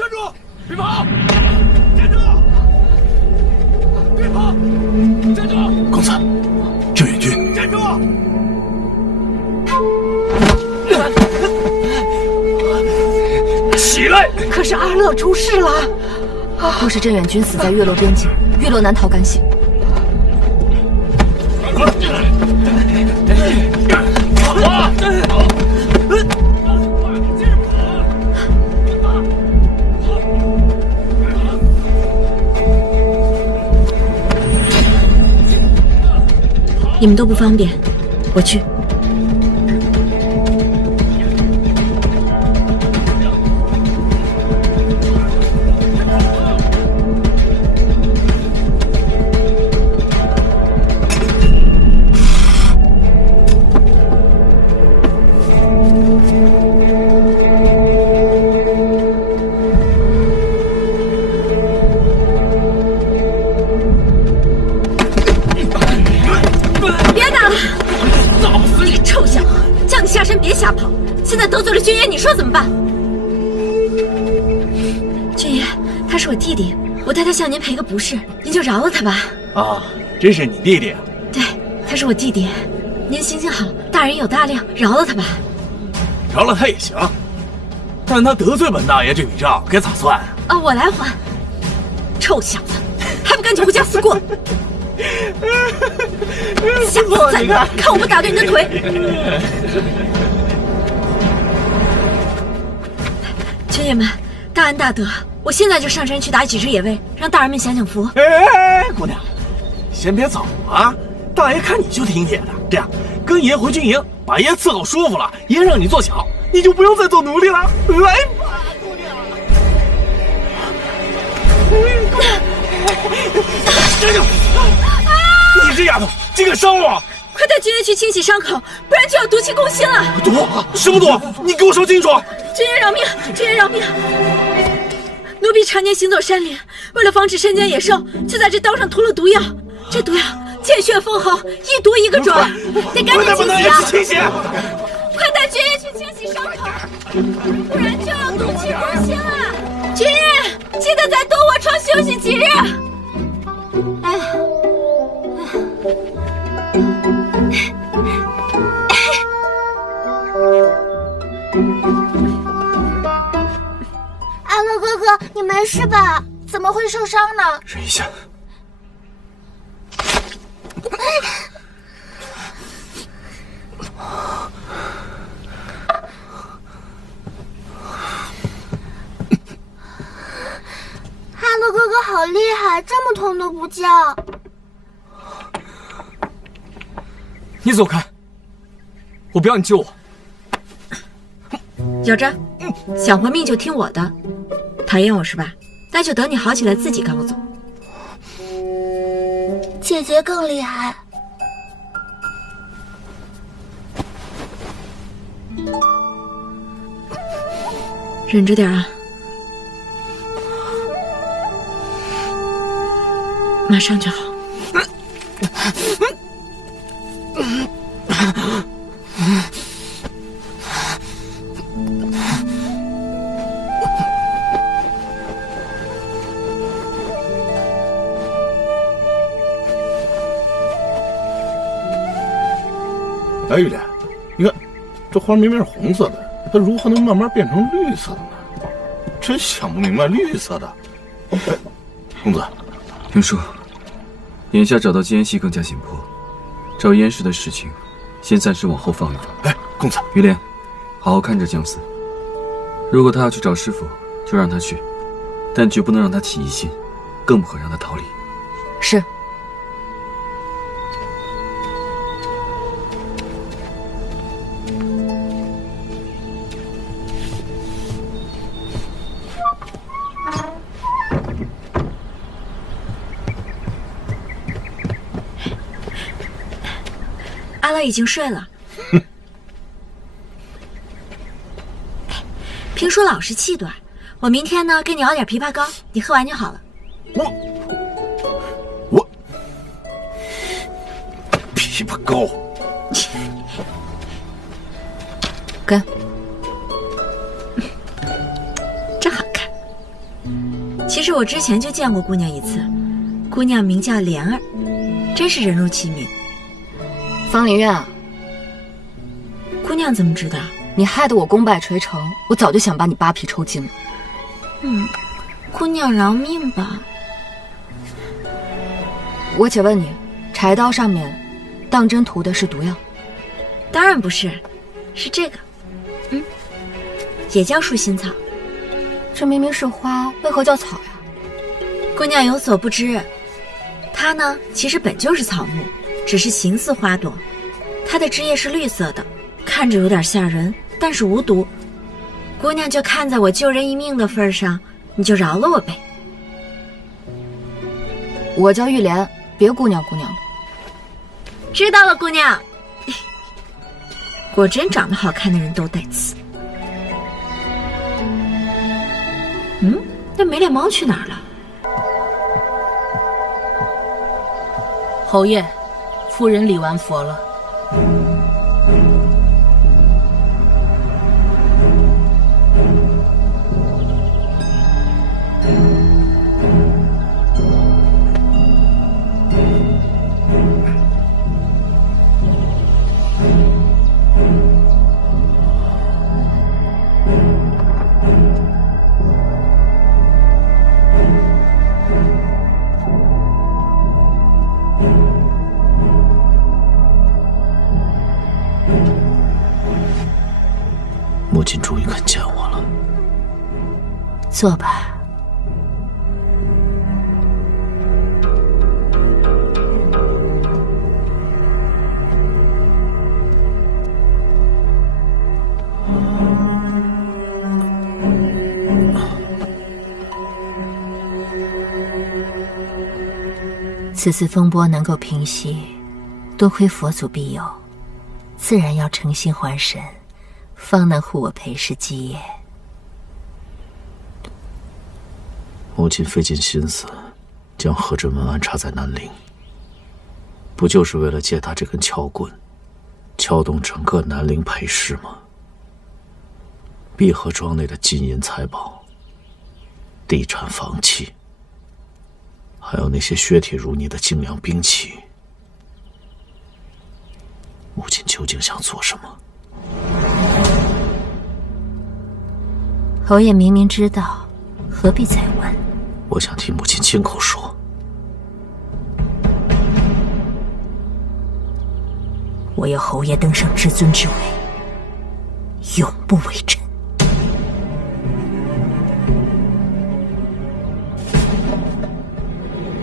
站住！别跑！站住！别跑！站住！公子，郑远军，站住！起来！可是阿乐出事了。若是郑远军死在月落边境，月落难逃干系。你们都不方便，我去。现在得罪了君爷，你说怎么办？君爷，他是我弟弟，我代他向您赔个不是，您就饶了他吧。啊，真是你弟弟啊？对，他是我弟弟，您行行好，大人有大量，饶了他吧。饶了他也行，但他得罪本大爷这笔账该咋算啊？我来还。臭小子，还不赶紧回家死过！下次再来，看我不打断你的腿！军爷们，大恩大德，我现在就上山去打几只野味，让大人们享享福。哎，姑娘，先别走啊！大爷看你就听爷的，这样跟爷回军营，把爷伺候舒服了，爷让你做小，你就不用再做奴隶了。来吧，姑娘。站住！你这丫头，竟敢伤我！快带军爷去清洗伤口，不然就要毒气攻心了。毒？什么毒？你给我说清楚！军爷饶命！军爷饶命！奴婢常年行走山林，为了防止山间野兽，就在这刀上涂了毒药。这毒药见血封喉，一毒一个准，得赶紧清洗啊！快带军爷去清洗伤口，不然就要毒气攻心了。军爷，记得再多卧床休息几日。哎。阿乐哥哥，你没事吧？怎么会受伤呢？忍一下。阿乐哥哥好厉害，这么痛都不叫。你走开！我不要你救我。小珍，想活命就听我的。讨厌我是吧？那就等你好起来自己赶我走。姐姐更厉害。忍着点啊，马上就好。哎，玉莲，你看这花明明是红色的，它如何能慢慢变成绿色的呢？真想不明白，绿色的。哎，公子，听说眼下找到奸细更加紧迫，找燕氏的事情先暂时往后放一放。哎，公子，于莲，好好看着姜思。如果他要去找师傅，就让他去，但绝不能让他起疑心，更不可让他逃离。是。阿乐已经睡了。评书老实气短，我明天呢给你熬点枇杷膏，你喝完就好了。我枇杷膏，跟，真好看。其实我之前就见过姑娘一次，姑娘名叫莲儿，真是人如其名。方林苑啊，姑娘怎么知道？你害得我功败垂成，我早就想把你扒皮抽筋了。姑娘饶命吧。我且问你，柴刀上面当真涂的是毒药？当然不是，是这个，也叫树心草。这明明是花，为何叫草呀？姑娘有所不知，它呢其实本就是草木，只是形似花朵。它的枝叶是绿色的，看着有点吓人，但是无毒。姑娘就看在我救人一命的份上，你就饶了我呗。我叫玉莲，别姑娘姑娘的。知道了，姑娘。果真长得好看的人都带刺。那没脸猫去哪儿了？侯爷，夫人礼完佛了。母亲终于肯见我了。坐吧。此次风波能够平息，多亏佛祖庇佑，自然要诚心还神，方能护我裴氏基业。母亲费尽心思将何振文安插在南陵，不就是为了借他这根撬棍，撬动整个南陵裴氏吗？碧荷庄内的金银财宝、地产房契，还有那些削铁如泥的精良兵器，母亲究竟想做什么？侯爷明明知道，何必再问？我想听母亲亲口说。我要侯爷登上至尊之位，永不为臣。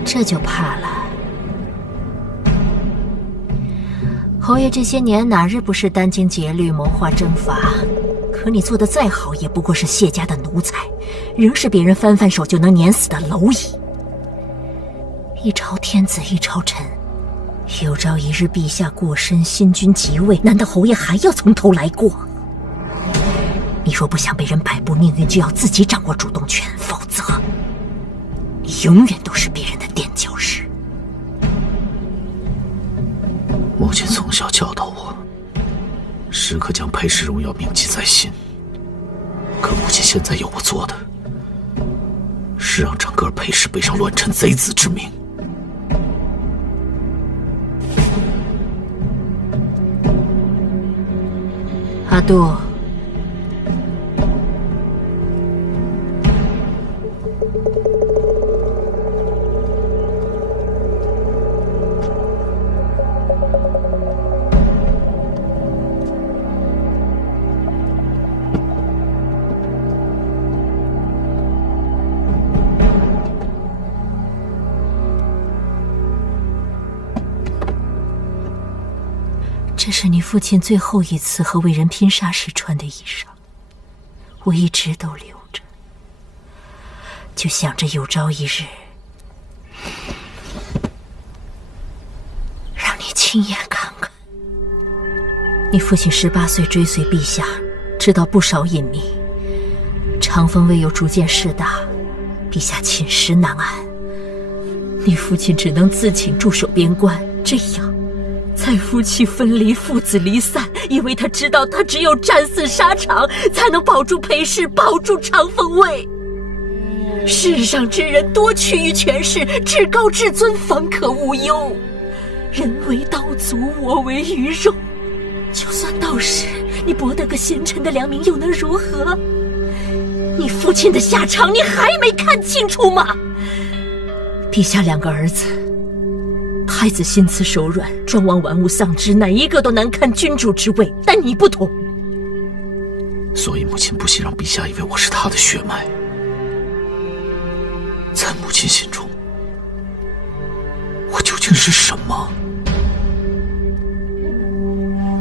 这就怕了。侯爷这些年哪日不是殚精竭虑谋划征伐？可你做得再好，也不过是谢家的奴才，仍是别人翻翻手就能碾死的蝼蚁。一朝天子一朝臣，有朝一日陛下过身，新君即位，难道侯爷还要从头来过？你若不想被人摆布命运，就要自己掌握主动权，否则你永远都是别人的垫脚石。母亲从小教导我，时刻将裴氏荣耀铭记在心。可母亲现在要我做的，是让整个裴氏背上乱臣贼子之名。阿杜，这是你父亲最后一次和魏人拼杀时穿的衣裳，我一直都留着，就想着有朝一日让你亲眼看看。你父亲18岁追随陛下，知道不少隐秘，长风未有逐渐势大，陛下寝食难安，你父亲只能自请驻守边关，这样才夫妻分离，父子离散，因为他知道他只有战死沙场，才能保住裴氏，保住长风卫。世上之人多趋于权势，至高至尊方可无忧。人为刀俎，我为鱼肉。就算到时你博得个贤臣的良名，又能如何？你父亲的下场你还没看清楚吗？陛下2个儿子，太子心慈手软，专往玩物丧志，哪一个都难堪君主之位。但你不同，所以母亲不惜让陛下以为我是她的血脉。在母亲心中，我究竟是什么？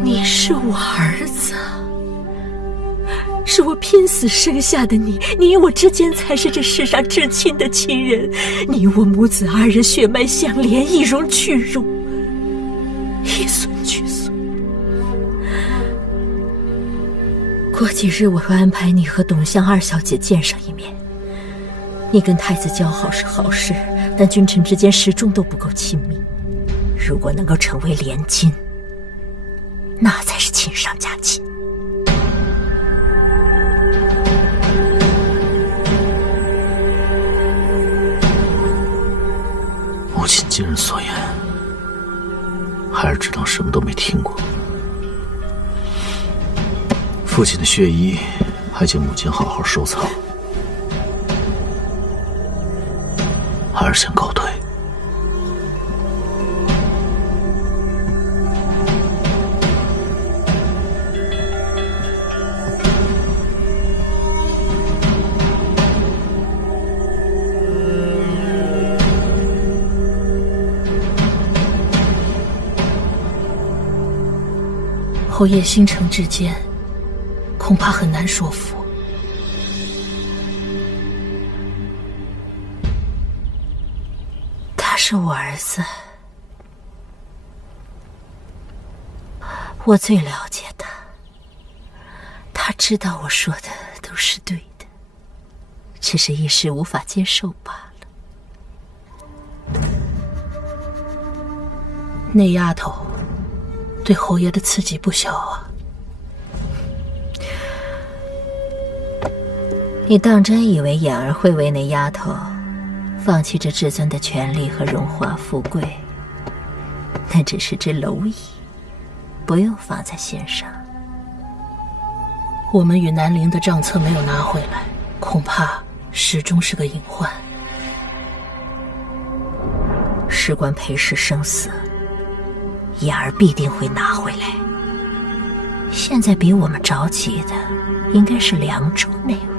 你是我儿子，是我拼死生下的你，你与我之间才是这世上至亲的亲人。你我母子2人血脉相连，一荣俱荣，一孙俱孙。过几日我会安排你和董相2小姐见上一面。你跟太子交好是好事，但君臣之间始终都不够亲密。如果能够成为连襟，那才是亲上加亲。母亲今日所言，孩儿只当什么都没听过。父亲的血衣，还请母亲好好收藏。孩儿先告退。侯爷心诚至坚，恐怕很难说服。他是我儿子，我最了解他，他知道我说的都是对的，只是一时无法接受罢了。那丫头对侯爷的刺激不小啊！你当真以为眼儿会为那丫头放弃这至尊的权力和荣华富贵？那只是只蝼蚁，不用放在心上。我们与南陵的账册没有拿回来，恐怕始终是个隐患。事关裴氏生死，眼儿必定会拿回来。现在比我们着急的，应该是凉州那位。